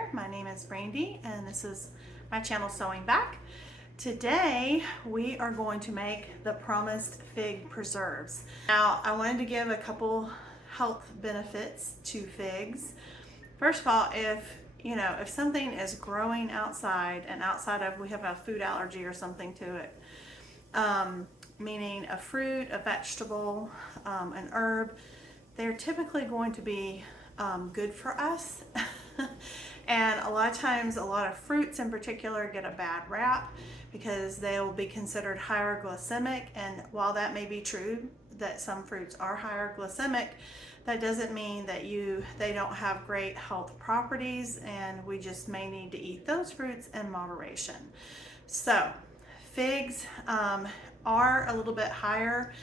there. My name is Brandy and this is my channel Sewing Back. Today we are going to make the promised fig preserves. Now I wanted to give a couple health benefits to figs. First of all, if something is growing outside and outside of, we have a food allergy or something to it, meaning a fruit, a vegetable, an herb, they're typically going to be good for us. And a lot of times, a lot of fruits in particular get a bad rap because they will be considered higher glycemic. And while that may be true, that some fruits are higher glycemic, that doesn't mean that they don't have great health properties, and we just may need to eat those fruits in moderation. So figs are a little bit higher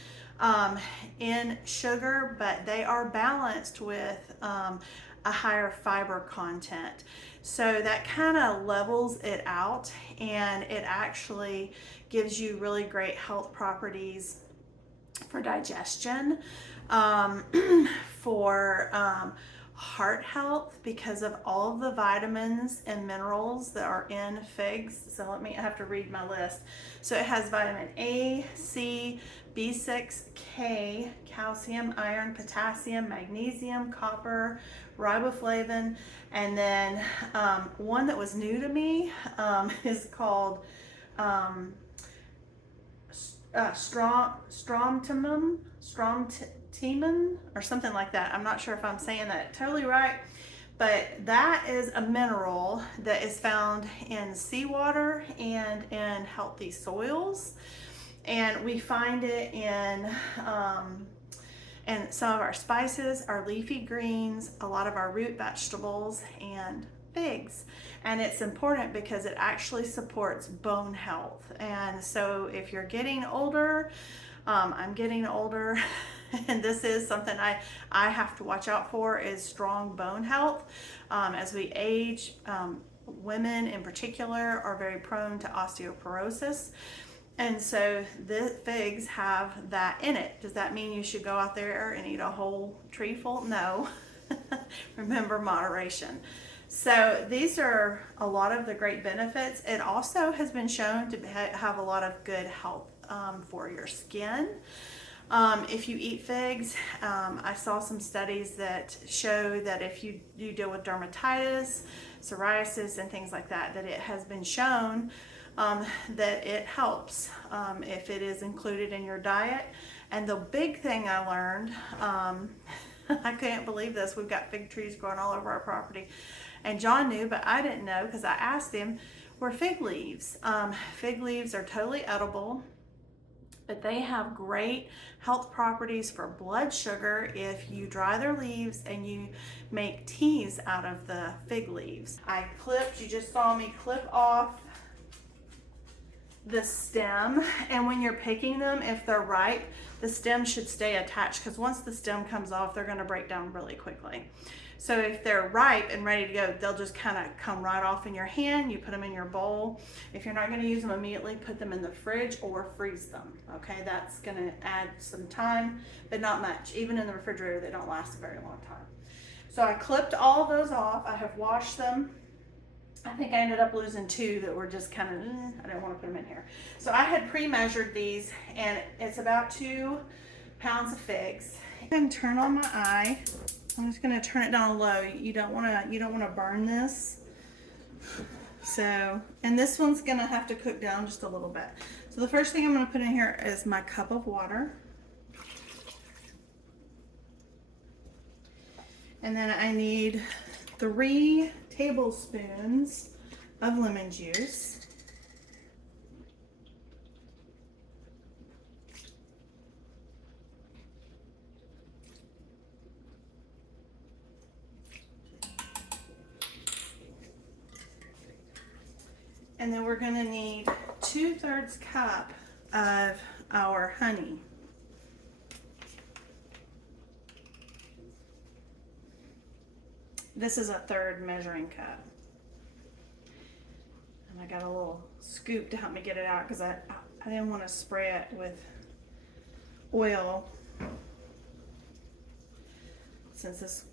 in sugar, but they are balanced with a higher fiber content. So that kind of levels it out, and it actually gives you really great health properties for digestion, for heart health, because of all of the vitamins and minerals that are in figs. So I have to read my list. So it has vitamin A, C, B6, K, calcium, iron, potassium, magnesium, copper, riboflavin, and then one that was new to me is called strontium, or something like that. I'm not sure if I'm saying that totally right, but that is a mineral that is found in seawater and in healthy soils, and we find it in some of our spices, our leafy greens, a lot of our root vegetables, and figs. And it's important because it actually supports bone health. And so if you're getting older, I'm getting older, and this is something I have to watch out for, is strong bone health. As we age, women in particular are very prone to osteoporosis. And so the figs have that in it. Does that mean you should go out there and eat a whole tree full? No. Remember moderation. So these are a lot of the great benefits. It also has been shown to have a lot of good health for your skin. If you eat figs, I saw some studies that show that if you deal with dermatitis, psoriasis, and things like that, that it has been shown that it helps if it is included in your diet. And the big thing I learned, I can't believe this, we've got fig trees growing all over our property, and John knew, but I didn't know because I asked him, were fig leaves. Fig leaves are totally edible, but they have great health properties for blood sugar if you dry their leaves and you make teas out of the fig leaves. You just saw me clip off the stem, and when you're picking them, if they're ripe, the stem should stay attached, because once the stem comes off, they're going to break down really quickly. So if they're ripe and ready to go, they'll just kind of come right off in your hand. You put them in your bowl. If you're not going to use them immediately, put them in the fridge or freeze them. Okay, that's going to add some time, but not much. Even in the refrigerator, they don't last a very long time. So I clipped all of those off. I have washed them. I think I ended up losing two that were just kind of, I didn't want to put them in here. So I had pre-measured these, and it's about 2 pounds of figs. I'm going to turn on my eye. I'm just going to turn it down low. You don't want to burn this. So, and this one's going to have to cook down just a little bit. So the first thing I'm going to put in here is my cup of water. And then I need 3 tablespoons of lemon juice. And then we're going to need 2/3 cup of our honey. This is a 1/3 measuring cup. And I got a little scoop to help me get it out because I didn't want to spray it with oil, since this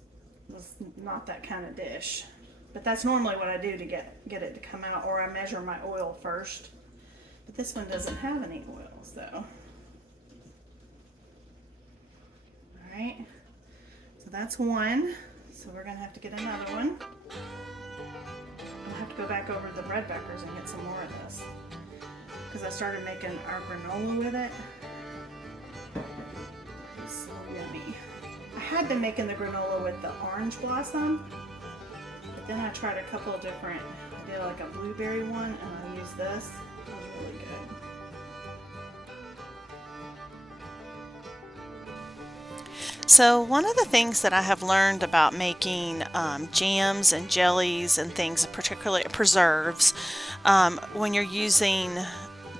was not that kind of dish. But that's normally what I do to get it to come out, or I measure my oil first. But this one doesn't have any oils though. All right, so that's one. So we're gonna have to get another one. I'll have to go back over to the bread backers and get some more of this, because I started making our granola with it. It's so yummy. I had been making the granola with the orange blossom, but then I tried a couple of different, I did like a blueberry one, and I used this. It was really good. So one of the things that I have learned about making jams and jellies and things, particularly preserves, when you're using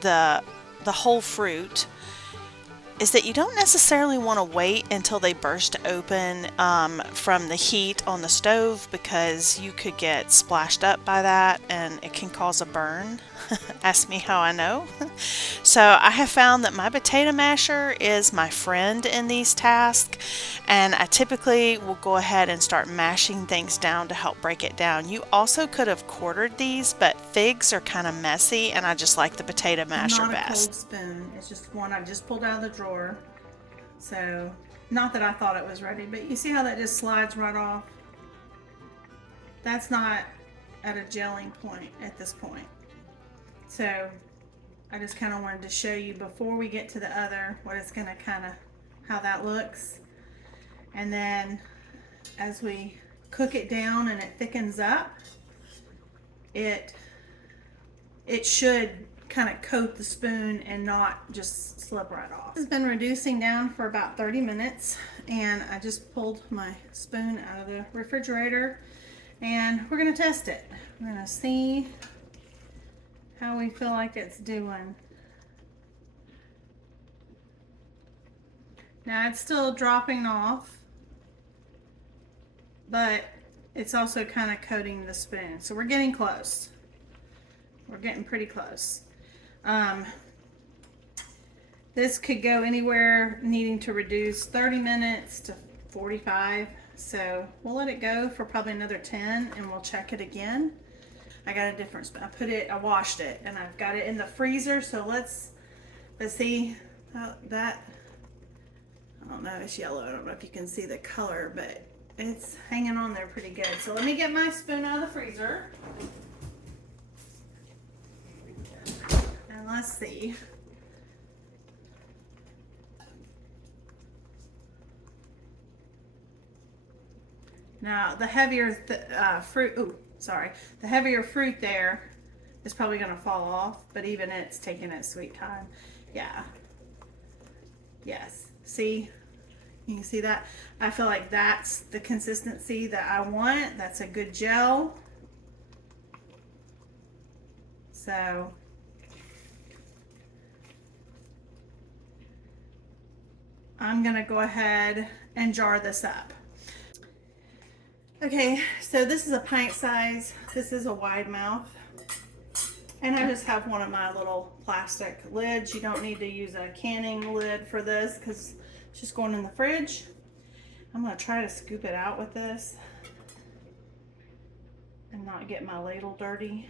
the whole fruit, is that you don't necessarily want to wait until they burst open from the heat on the stove, because you could get splashed up by that and it can cause a burn. Ask me how I know. So I have found that my potato masher is my friend in these tasks, and I typically will go ahead and start mashing things down to help break it down. You also could have quartered these, but figs are kind of messy, and I just like the potato masher best. Not a cold spoon. It's just one I just pulled out of the drawer. So, not that I thought it was ready, but you see how that just slides right off? That's not at a gelling point at this point. So, I just kind of wanted to show you before we get to the other, what it's going to kind of, how that looks. And then as we cook it down and it thickens up, it should kind of coat the spoon and not just slip right off. This has been reducing down for about 30 minutes, and I just pulled my spoon out of the refrigerator, and we're going to test it. We're going to see how we feel like it's doing. Now it's still dropping off, but it's also kind of coating the spoon. So we're getting close. We're getting pretty close. This could go anywhere needing to reduce 30 minutes to 45. So we'll let it go for probably another 10, and we'll check it again. I got a different spoon. I washed it, and I've got it in the freezer. So let's see how that, I don't know, it's yellow. I don't know if you can see the color, but it's hanging on there pretty good. So let me get my spoon out of the freezer. And let's see. Now the heavier the heavier fruit there is probably going to fall off, but even it's taking its sweet time. Yeah. Yes. See? You can see that? I feel like that's the consistency that I want. That's a good gel. So I'm going to go ahead and jar this up. Okay, so this is a pint size. This is a wide mouth. And I just have one of my little plastic lids. You don't need to use a canning lid for this because it's just going in the fridge. I'm going to try to scoop it out with this and not get my ladle dirty.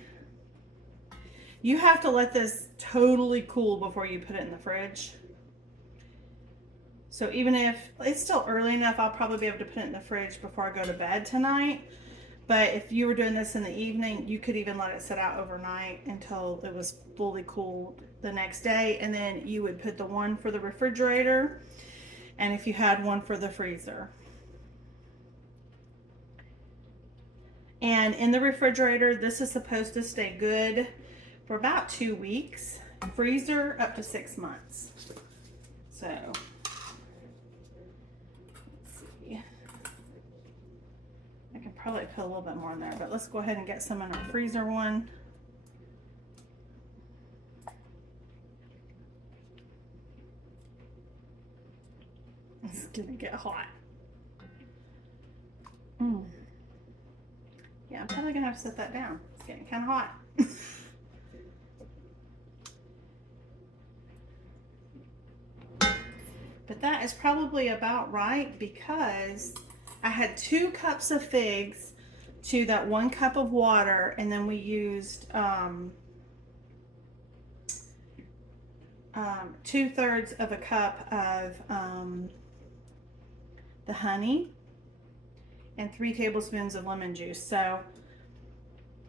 You have to let this totally cool before you put it in the fridge. So even if it's still early enough, I'll probably be able to put it in the fridge before I go to bed tonight. But if you were doing this in the evening, you could even let it sit out overnight until it was fully cooled the next day. And then you would put the one for the refrigerator, and if you had one for the freezer. And in the refrigerator, this is supposed to stay good for about 2 weeks. Freezer up to 6 months. So I can probably put a little bit more in there, but let's go ahead and get some in our freezer one. It's gonna get hot. Yeah, I'm probably gonna have to set that down. It's getting kind of hot. But that is probably about right because I had 2 cups of figs to that 1 cup of water, and then we used 2/3 of a cup of the honey and 3 tablespoons of lemon juice. So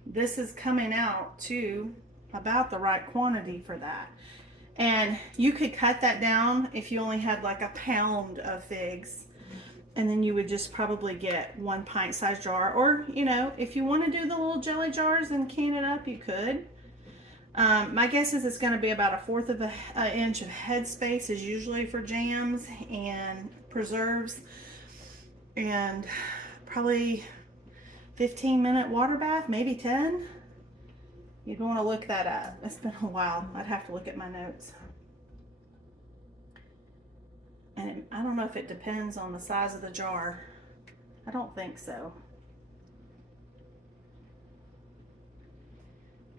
this is coming out to about the right quantity for that. And you could cut that down if you only had like a pound of figs, and then you would just probably get 1 pint size jar, or you know, if you want to do the little jelly jars and can it up, you could. My guess is it's going to be about 1/4 of an inch of headspace is usually for jams and preserves, and probably 15-minute water bath, maybe 10. You'd want to look that up. It's been a while. I'd have to look at my notes. And I don't know if it depends on the size of the jar. I don't think so.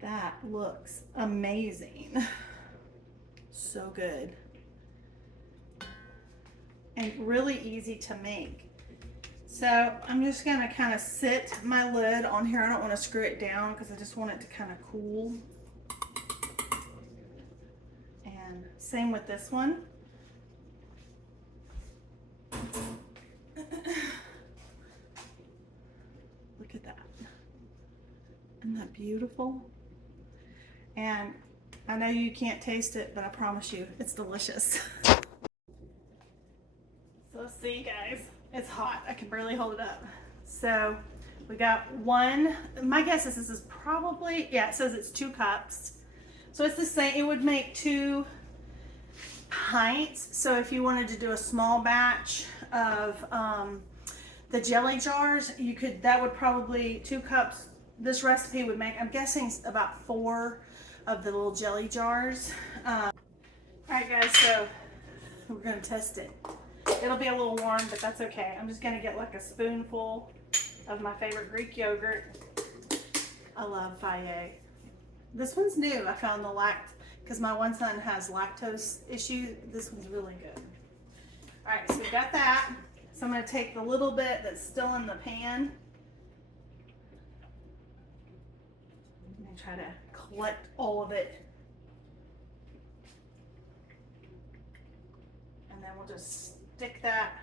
That looks amazing. So good. And really easy to make. So I'm just going to kind of sit my lid on here. I don't want to screw it down because I just want it to kind of cool. And same with this one. Look at that. Isn't that beautiful? And I know you can't taste it, but I promise you it's delicious. So let's see, guys. It's hot. I can barely hold it up. So we got 1. My guess is this is probably, yeah, it says it's 2 cups. So it's the same. It would make 2 pints. So if you wanted to do a small batch of the jelly jars, you could, that would probably 2 cups. This recipe would make, I'm guessing, about 4 of the little jelly jars. All right, guys, so we're going to test it. It'll be a little warm, but that's okay. I'm just going to get like a spoonful of my favorite Greek yogurt. I love Fage. This one's new. I found the because my one son has lactose issue. This one's really good. All right, so we got that. So I'm going to take the little bit that's still in the pan. I'm going to try to collect all of it. And then we'll just stick that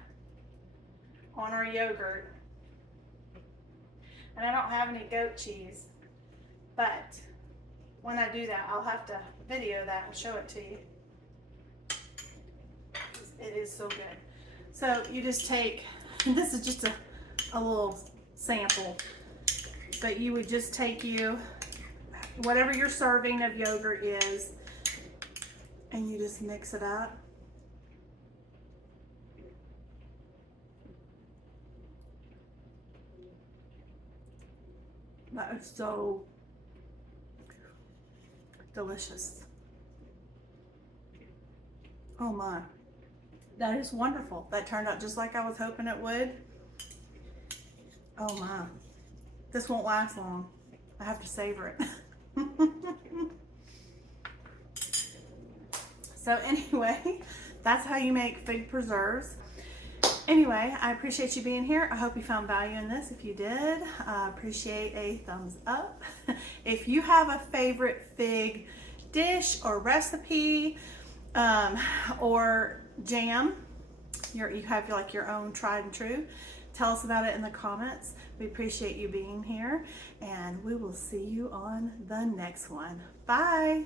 on our yogurt. And I don't have any goat cheese, but when I do that, I'll have to video that and show it to you. It is so good. So you just take, and this is just a little sample, but you would just take whatever your serving of yogurt is, and you just mix it up. That is so delicious. Oh my, that is wonderful. That turned out just like I was hoping it would. Oh my, this won't last long. I have to savor it. So anyway, that's how you make fig preserves. Anyway, I appreciate you being here. I hope you found value in this. If you did, I appreciate a thumbs up. If you have a favorite fig dish or recipe or jam, you have like your own tried and true, tell us about it in the comments. We appreciate you being here, and we will see you on the next one. Bye.